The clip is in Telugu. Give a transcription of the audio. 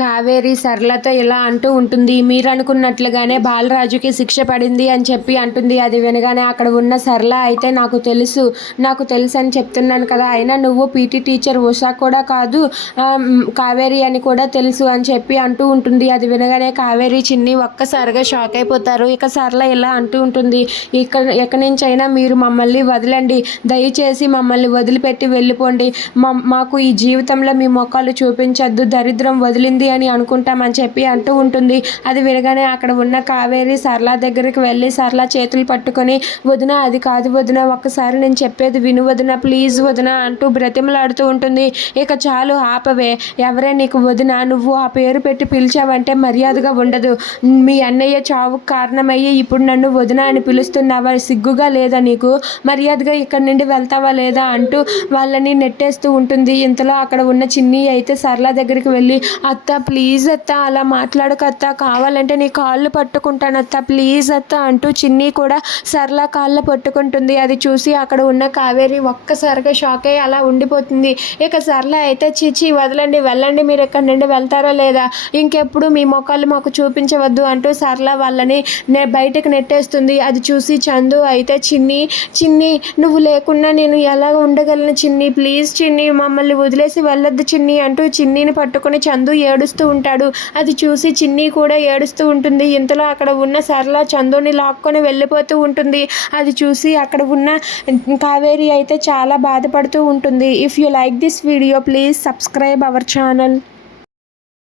కావేరి సరళతో ఇలా అంటూ ఉంటుంది మీరు అనుకున్నట్లుగానే బాలరాజుకి శిక్ష పడింది అని చెప్పి అంటుంది. అది వినగానే అక్కడ ఉన్న సరళ అయితే నాకు తెలుసు నాకు తెలుసు అని చెప్తున్నాను కదా అయినా నువ్వు పీటీ టీచర్ ఉషా కూడా కాదు కావేరి అని కూడా తెలుసు అని చెప్పి అంటూ ఉంటుంది. అది వినగానే కావేరి చిన్ని ఒక్కసారిగా షాక్ అయిపోతారు. ఇక సరళ ఇలా అంటూ ఉంటుంది ఇక్కడ ఎక్కడి నుంచైనా మీరు మమ్మల్ని వదలండి. దయచేసి మమ్మల్ని వదిలిపెట్టి వెళ్ళిపోండి. మా మాకు ఈ జీవితంలో మీ మొక్కలు చూపించద్దు. దరిద్రం వదిలింది అని అనుకుంటామని చెప్పి అంటూ ఉంటుంది. అది వినగానే అక్కడ ఉన్న కావేరి సరళ దగ్గరికి వెళ్ళి సరళ చేతులు పట్టుకొని వదిన అది కాదు వదిన ఒక్కసారి నేను చెప్పేది విను వదిన ప్లీజ్ వదిన అంటూ బ్రతిమలాడుతూ ఉంటుంది. ఇక చాలు ఆపవే. ఎవరే నీకు వదిన? నువ్వు ఆ పేరు పెట్టి పిలిచావంటే మర్యాదగా ఉండదు. మీ అన్నయ్య చావుకు కారణమయ్యి ఇప్పుడు నన్ను వదిన అని పిలుస్తున్నావా? సిగ్గుగా లేదా నీకు? మర్యాదగా ఇక్కడి నుండి వెళ్తావా లేదా? అంటూ వాళ్ళని నెట్టేస్తూ ఉంటుంది. ఇంతలో అక్కడ ఉన్న చిన్ని అయితే సరళ దగ్గరికి వెళ్ళి అత్త ప్లీజ్ అత్త అలా మాట్లాడకత్త కావాలంటే నీ కాళ్ళు పట్టుకుంటాను అత్త. ప్లీజ్ అత్త అంటూ చిన్ని కూడా సరళ కాళ్ళు పట్టుకుంటుంది. అది చూసి అక్కడ ఉన్న కావేరి ఒక్కసారిగా షాక్ అయ్యి అలా ఉండిపోతుంది. ఇక సరళ అయితే చిచి వదలండి వెళ్ళండి. మీరు ఎక్కడి నుండి వెళ్తారో లేదా? ఇంకెప్పుడు మీ మొక్కలు మాకు చూపించవద్దు అంటూ సరళ వాళ్ళని నే బయటకు నెట్టేస్తుంది. అది చూసి చందు అయితే చిన్ని చిన్ని నువ్వు లేకున్నా నేను ఎలా ఉండగలను చిన్ని? ప్లీజ్ చిన్ని మమ్మల్ని వదిలేసి వెళ్ళొద్దు చిన్ని అంటూ చిన్నిని పట్టుకొని చందు ఏడు ఏడుస్తూ ఉంటాడు. అది చూసి చిన్ని కూడా ఏడుస్తూ ఉంటుంది. ఇంతలో అక్కడ ఉన్న సరళ చందుని లాక్కొని వెళ్ళిపోతూ ఉంటుంది. అది చూసి అక్కడ ఉన్న కావేరి అయితే చాలా బాధపడుతూ ఉంటుంది. If you like this video please subscribe our channel